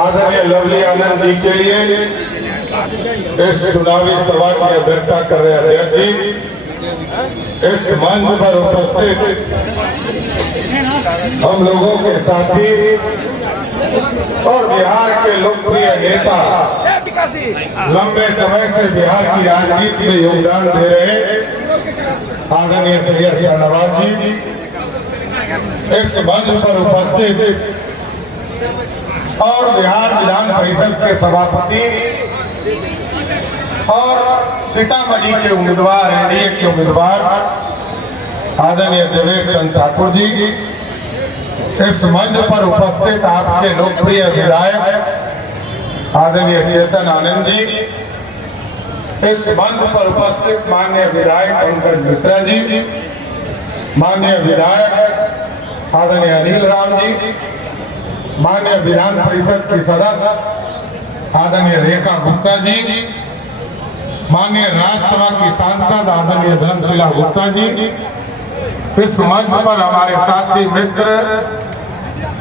आदरणीय लवली आनंद जी के लिए इस चुनावी सभा की अध्यक्षता कर रहे अध्यक्ष जी, इस मंच पर उपस्थित हम लोगों के साथी और बिहार के लोकप्रिय नेता, लंबे समय से बिहार की राजनीति में योगदान दे रहे आदरणीय सैयद शाहनवाज जी, इस मंच पर उपस्थित और बिहार विधान परिषद के सभापति और सीतामढ़ी के उम्मीदवार, एनडीए के उम्मीदवार आदरणीय देवेश चंद्र ठाकुर जी, इस मंच पर उपस्थित आपके लोकप्रिय विधायक आदरणीय चेतन आनंद जी, इस मंच पर उपस्थित माननीय विधायक पंकज मिश्रा जी, माननीय विधायक आदरणीय अनिल राम जी, माननीय विधान परिषद की सदस्य आदरणीय रेखा गुप्ता जी, माननीय राज्यसभा की सांसद आदरणीय धर्मशिला गुप्ता जी, इस मंच पर हमारे साथी मित्र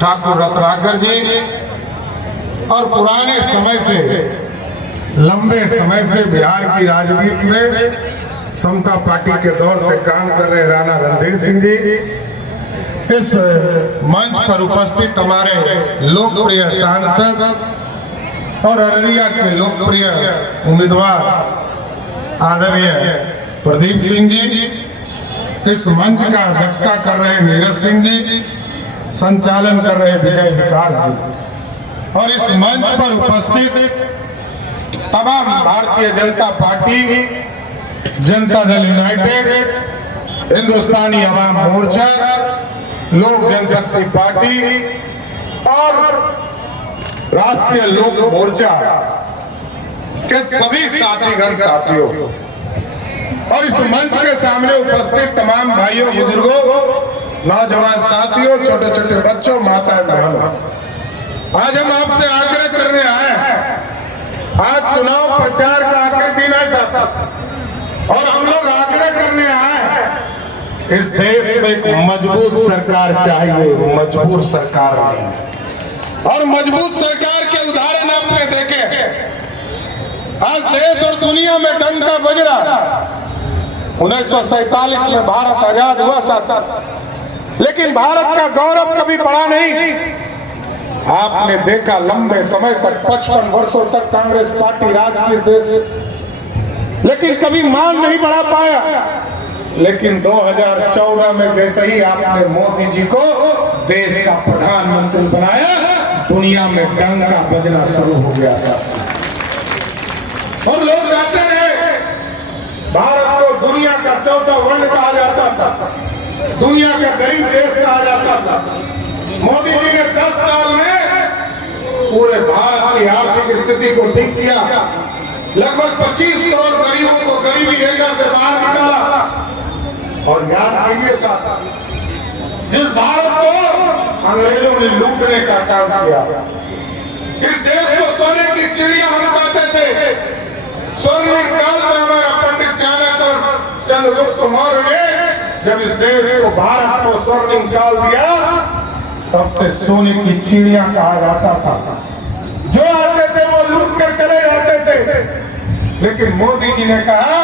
ठाकुर रत्नाकर जी और पुराने समय से, लंबे समय से बिहार की राजनीति में समता पार्टी के दौर से काम कर रहे राणा रणधीर सिंह जी, इस मंच पर उपस्थित हमारे लोकप्रिय सांसद और अररिया के लोकप्रिय उम्मीदवार आदरणीय प्रदीप सिंह जी, इस मंच का अध्यक्षता कर रहे नीरज सिंह जी, संचालन कर रहे विजय विकास जी, और इस मंच पर उपस्थित तमाम भारतीय जनता पार्टी, जनता दल यूनाइटेड, हिंदुस्तानी अवाम मोर्चा, लोक जनशक्ति पार्टी और राष्ट्रीय लोक मोर्चा के सभी साथीगण साथियों और इस मंच के सामने उपस्थित तमाम भाइयों, बुजुर्गों, नौजवान साथियों, छोटे छोटे बच्चों, माताएं, बहनों, आज हम आपसे आग्रह करने आए हैं। आज चुनाव प्रचार का आखिरी दिन है साहब, और हम लोग आग्रह करने आए हैं, इस देश में एक मजबूत सरकार चाहिए, मजबूत सरकार नहीं। और मजबूत सरकार के उदाहरण आपने देखे, आज देश और दुनिया में डंका बज रहा। 1947 में भारत आजाद हुआ साथ, लेकिन भारत का गौरव कभी बढ़ा नहीं। आपने देखा लंबे समय तक 55 वर्षों तक कांग्रेस पार्टी राज की इस देश में, लेकिन कभी मान नहीं बढ़ा पाया। लेकिन 2014 में जैसे ही आपने मोदी जी को देश का प्रधानमंत्री बनाया, दुनिया में डंका बजना शुरू हो गया था। और लोग कहते रहे भारत को दुनिया का चौथा वर्ल्ड कहा जाता था, दुनिया का गरीब देश कहा जाता था। मोदी जी ने 10 साल में पूरे भारत की आर्थिक स्थिति को ठीक किया, लगभग 25 करोड़ गरीबों को गरीबी रेखा से बाहर निकाला। और याद कीजिए साहब, जिस भारत को अंग्रेजों ने लूटने का काम किया, इस देश को सोने की चिड़िया हम कहते थे। स्वर्णिम काल में हमारा पंडित चाणक्य और चंद्रगुप्त मौर्य ने जब इस देश को, भारत को स्वर्णिम काल दिया, तब से सोने की चिड़िया कहा जाता था। जो आते थे वो लूट कर चले जाते थे। लेकिन मोदी जी ने कहा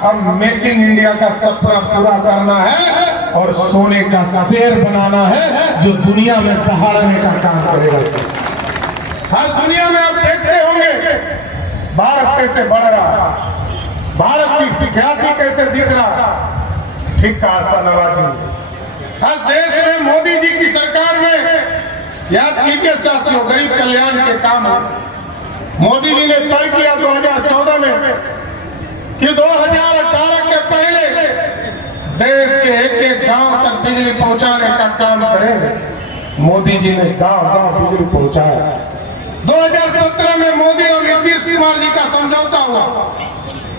अब मेकिंग इंडिया का सपना पूरा करना है और सोने का शेर बनाना है, जो दुनिया में पहाड़ने का काम करेगा। हर दुनिया में आप देखते होंगे भारत कैसे बढ़ रहा, भारत की ख्याति कैसे दिख रहा। ठीक कहा शाहनवाज जी, हर देश में मोदी जी की सरकार में, याद कीजिए साथियों, गरीब कल्याण के काम मोदी जी ने तय किया 2014 में कि 2018 के पहले देश के एक गांव तक बिजली पहुंचाने का काम करेंगे। मोदी जी ने गांव-गांव बिजली पहुंचाया। 2017 में मोदी और नीतीश कुमार जी का समझौता हुआ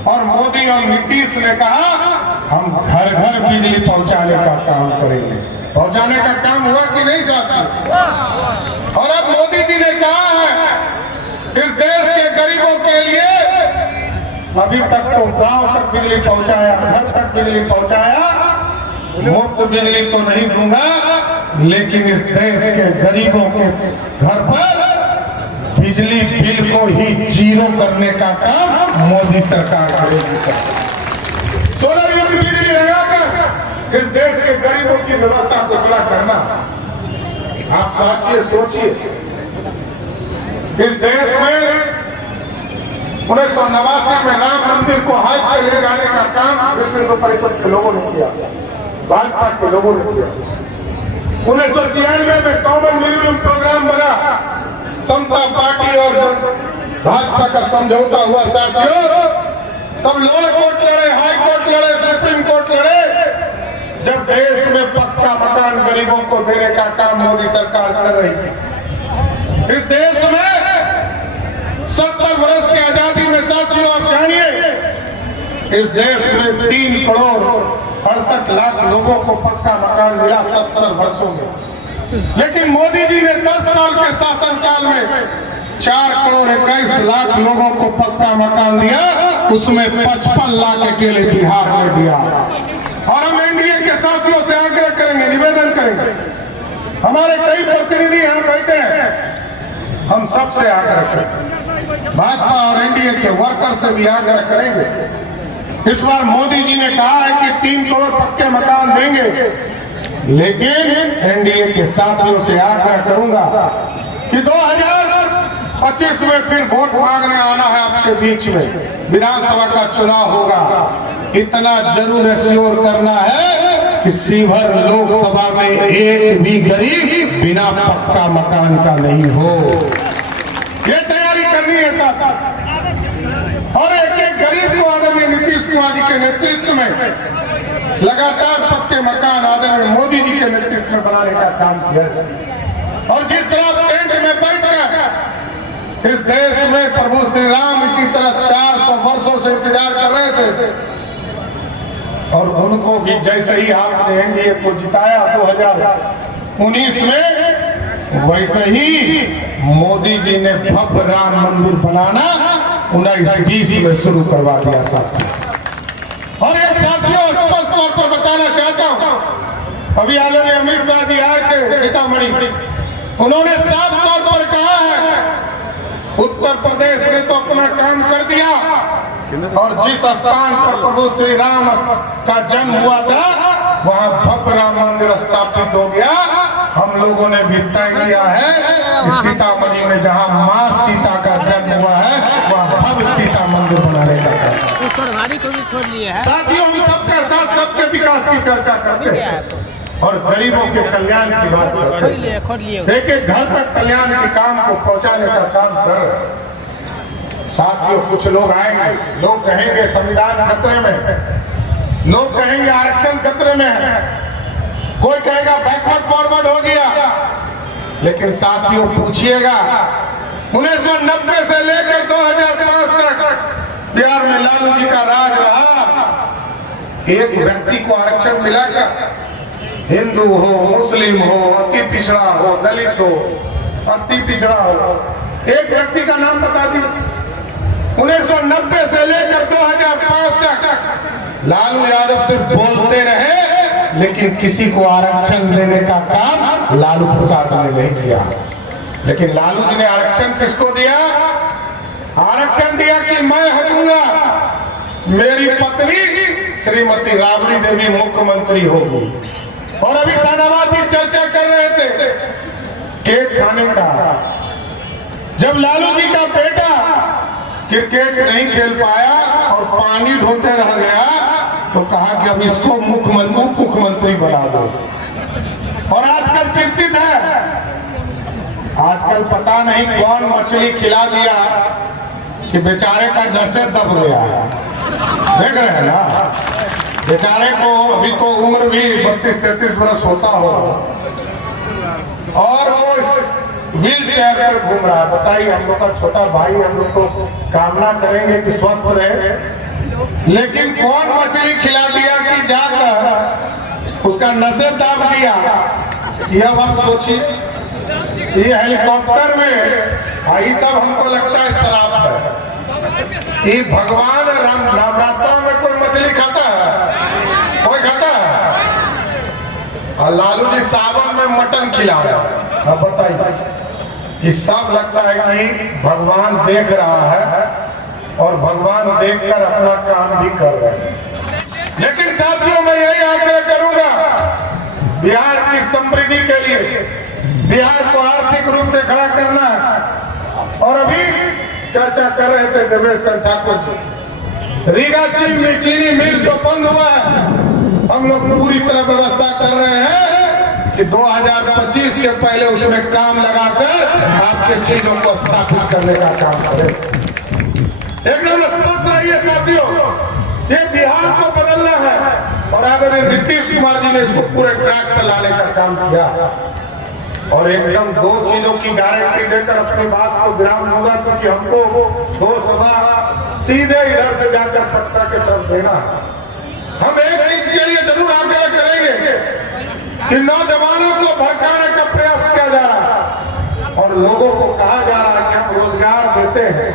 और मोदी और नीतीश ने कहा हम घर घर बिजली पहुंचाने का काम करेंगे। पहुंचाने का काम हुआ कि नहीं साथी? और अब मोदी जी ने कहा है इस देश के गरीबों के लिए, अभी तक तो गांव तक बिजली पहुंचाया, घर तक बिजली पहुंचाया, मुफ्त बिजली तो नहीं दूंगा, लेकिन इस देश के गरीबों के घर पर बिजली बिल को ही जीरो करने का काम मोदी सरकार करेगी। सोलर युक्त बिजली लगाकर इस देश के गरीबों की व्यवस्था को खड़ा करना, आप सोचिए इस देश में 1989 में राम मंदिर को हाइट पे ले जाने का काम विश्व हिंदू परिषद के लोगों ने किया, भाजपा के लोगों ने किया। 1996 में कॉमन मिनिमम प्रोग्राम बना, समता पार्टी और भाजपा का समझौता हुआ साथियों। तब लोअर कोर्ट लड़े, हाई कोर्ट लड़े, सुप्रीम कोर्ट लड़े, जब देश में पक्का मकान गरीबों को देने का काम मोदी सरकार कर रही थी। इस देश में 70 वर्ष की आजादी में साथियों आप जानिए, इस देश में 3 करोड़ 68 लाख लोगों को पक्का मकान मिला 70 वर्षों में। लेकिन मोदी जी ने 10 साल के शासनकाल में 4 करोड़ 21 लाख लोगों को पक्का मकान दिया, उसमें 55 लाख अकेले बिहार में दिया। और हम एनडीए के साथियों से आग्रह करेंगे, निवेदन करेंगे, हमारे कई प्रतिनिधि यहाँ बैठे हैं, हम सबसे आग्रह करेंगे, भाजपा और एनडीए के वर्कर से भी आग्रह करेंगे। इस बार मोदी जी ने कहा है कि 3 करोड़ पक्के मकान देंगे, लेकिन एनडीए के साथियों से आग्रह करूंगा कि 2025 में फिर वोट मांगने आना है आपके बीच में, विधानसभा का चुनाव होगा। इतना जरूर एश्योर करना है कि शिवहर लोकसभा में एक भी गरीब बिना पक्का मकान का नहीं हो। ये तैयारी करनी है साथ, और एक गरीब को आदरणीय नीतीश कुमार जी के नेतृत्व में लगातार पक्के मकान आदरणीय मोदी जी के नेतृत्व में बनाने का काम किया है। और जिस तरह टेंट में बैठकर इस देश में प्रभु श्री राम इसी तरह 400 वर्षों से इंतजार कर रहे थे, और उनको भी जैसे ही आपने एनडीए को जिताया 2019 में, वैसे ही मोदी जी ने भव्य राम मंदिर बनाना 19-20 में शुरू करवा दिया साथियों। और एक साथियों स्पष्ट तौर पर बताना चाहता हूं, अभी आदरणीय अमित शाह जी आए थे सीतामढ़ी, उन्होंने साफ तौर पर कहा है उत्तर प्रदेश ने तो अपना काम कर दिया, और जिस स्थान पर प्रभु श्री राम का जन्म हुआ था वहां भव्य राम मंदिर स्थापित हो गया। हम लोगों ने भी तय किया है सीतामढ़ी में जहां मां सीता का जन्म हुआ है वहां भव्य सीता मंदिर बनाने का काम। साथियों, हम सबका साथ सबके विकास की चर्चा करते हैं और गरीबों के कल्याण की बात करते हैं, एक घर तक कल्याण के काम को पहुंचाने का काम कर रहे हैं। साथियों, कुछ लोग आएंगे, लोग कहेंगे संविधान खतरे में, लोग कहेंगे आरक्षण खतरे में है, कोई कहेगा बैकवर्ड फॉरवर्ड हो गया। लेकिन साथियों पूछिएगा, 1990 से लेकर 2005 तक बिहार में लालू जी का राज रहा, एक व्यक्ति को आरक्षण मिला क्या? हिंदू हो, मुस्लिम हो, अति पिछड़ा हो, दलित हो, अति पिछड़ा हो, एक व्यक्ति का नाम बता दीजिए। 1990 से लेकर 2005 तक लालू यादव सिर्फ बोलते रहे, लेकिन किसी को आरक्षण देने का काम लालू प्रसाद ने नहीं किया। लेकिन लालू जी ने आरक्षण किसको दिया? आरक्षण दिया कि मैं हटूंगा, मेरी पत्नी श्रीमती राबड़ी देवी मुख्यमंत्री होगी। और अभी शाहनवाज जी चर्चा कर रहे थे केक खाने का। जब लालू जी का बेटा क्रिकेट नहीं खेल पाया और पानी ढोते रह गया, तो कहा कि अब इसको मुख्यमंत्री उप मुख्यमंत्री बना दो। और आजकल चिंतित है, आजकल पता नहीं कौन मछली खिला दिया कि बेचारे का नशे दब गया। देख रहे हैं ना, बेचारे को अभी तो उम्र भी 32-33 वर्ष होता हो, और वो व्हील चेयर पर घूम रहा है। बताइए, हम लोग का छोटा भाई, हम लोग तो कामना करेंगे कि स्वस्थ रहे, लेकिन कौन मछली खिला दिया कि जाकर उसका नशे दाब दिया। ये अब आप सोचिए, ये हेलीकॉप्टर में ये सब हमको लगता है शराब है। ये भगवान नवरात्रा में कोई मछली खाता है? कोई खाता है? और लालू जी सावन में मटन खिला रहे हैं। अब बताइए, ये सब लगता है कि भगवान देख रहा है और भगवान देखकर अपना काम भी कर रहे हैं। लेकिन साथियों, मैं यही आग्रह करूंगा, बिहार की समृद्धि के लिए बिहार को आर्थिक रूप से खड़ा करना है। और अभी चर्चा कर रहे थे देवेश ठाकुर जी, रीगा चीनी मिल जो बंद हुआ है, हम लोग पूरी तरह व्यवस्था कर रहे हैं कि 2025 के पहले उसमें काम लगाकर आपके चीजों को स्थापित करने का काम करें। एकदम स्पष्ट रहिए साथियों, ये बिहार को बदलना है और आदरणीय नीतीश कुमार जी ने इसको पूरे ट्रैक पर लाने का काम किया और एकदम 2 चीजों की गारंटी देकर अपनी बात को विराम दूंगा, क्योंकि हमको 2 सभा सीधे इधर से जाकर पटना की तरफ देना है। हम एक चीज के लिए जरूर आग्रह करेंगे कि नौजवानों को भड़काने का प्रयास किया जा रहा है और लोगों को कहा जा रहा है कि हम रोजगार देते हैं,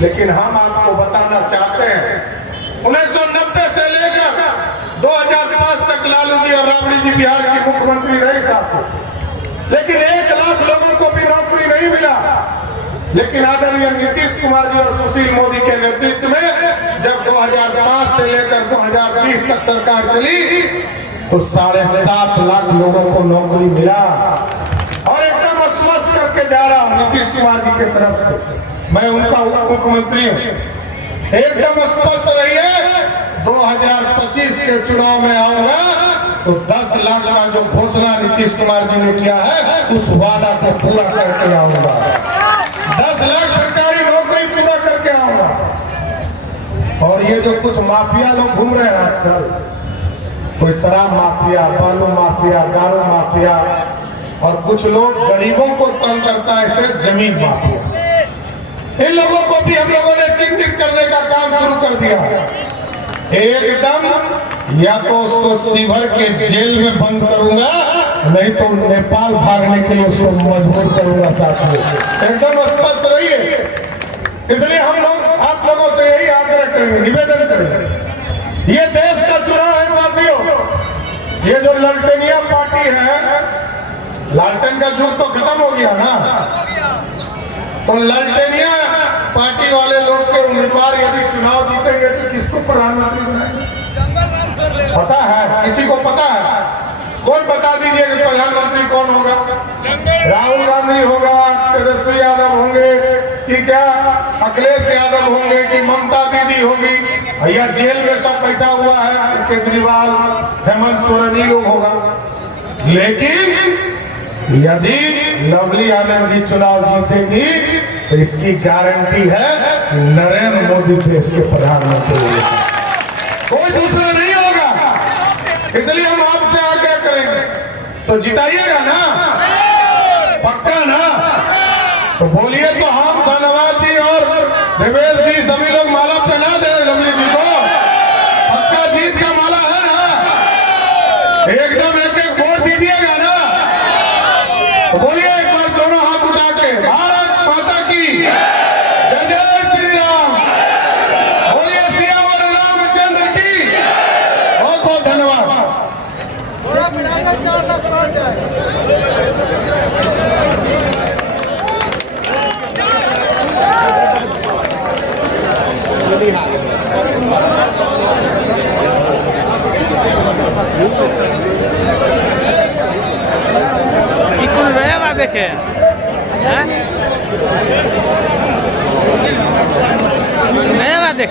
लेकिन हम आपको बताना चाहते हैं 1990 से लेकर 2005 तक लालू जी और राबड़ी जी बिहार के मुख्यमंत्री रहे साथ, लेकिन 1 लाख लोगों को भी नौकरी नहीं मिला। लेकिन आदरणीय नीतीश कुमार जी और सुशील मोदी के नेतृत्व में जब 2005 से लेकर 2020 तक सरकार चली तो 7.5 लाख लोगों को नौकरी मिला। और एकदम आश्वस्त करके जा रहा हूं नीतीश कुमार जी की तरफ से, मैं उनका उप मुख्यमंत्री हूं, एकदम स्पष्ट रहिए, 2025 के चुनाव में आऊंगा तो 10 लाख का जो घोषणा नीतीश कुमार जी ने किया है उस वादा को पूरा करके आऊंगा। 10 लाख सरकारी नौकरी पूरा करके आऊंगा। और ये जो कुछ माफिया लोग घूम रहे हैं आजकल, कोई शराब माफिया, बालू माफिया, दारू माफिया, और कुछ लोग गरीबों को तंग करता है सिर्फ जमीन माफिया, इन लोगों को भी हम लोगों ने चिन्हित करने का काम शुरू कर दिया है। एकदम या तो उसको शिवहर के जेल में बंद करूंगा, नहीं तो नेपाल भागने के लिए उसको मजबूर करूंगा साथियों। एकदम स्पष्ट रहिए। इसलिए हम लोग आप लोगों से यही आग्रह करेंगे, निवेदन करेंगे, ये देश का चुनाव है साथियों। ये जो ललटेनिया पार्टी है, लालटेन का युग तो खत्म हो गया ना, तो ललटेनिया पार्टी वाले लोग के उम्मीदवार यदि चुनाव जीतेंगे तो किसको प्रधानमंत्री बनाएंगे? पता है? किसी को पता है? कोई बता दीजिए कि प्रधानमंत्री कौन होगा? राहुल गांधी होगा, तेजस्वी यादव होंगे, कि क्या अखिलेश यादव होंगे, कि ममता दीदी होगी, भैया जेल में सब बैठा हुआ है, केजरीवाल, हेमंत सोरेन, लोग होगा। लेकिन यदि लवली आनंद जी चुनाव जीतेगी तो इसकी गारंटी है नरेंद्र मोदी देश के प्रधानमंत्री होंगे, कोई दूसरा नहीं होगा। इसलिए हम आपसे आग्रह करेंगे, तो जिताइएगा ना, पक्का ना? तो बोलिए तो हम शाहनवाज जी और देवेश जी सभी लोग माला पहना दे लवली जी को, पक्का जीत का माला है ना? एकदम एक वोट दीजिएगा ना? बोलिए एक बार दोनों हाथ उठा के, भारत माता की जय, जय श्री राम, बोलिए सियावर रामचंद्र की। बहुत बहुत धन्यवाद। देखे नया बात देख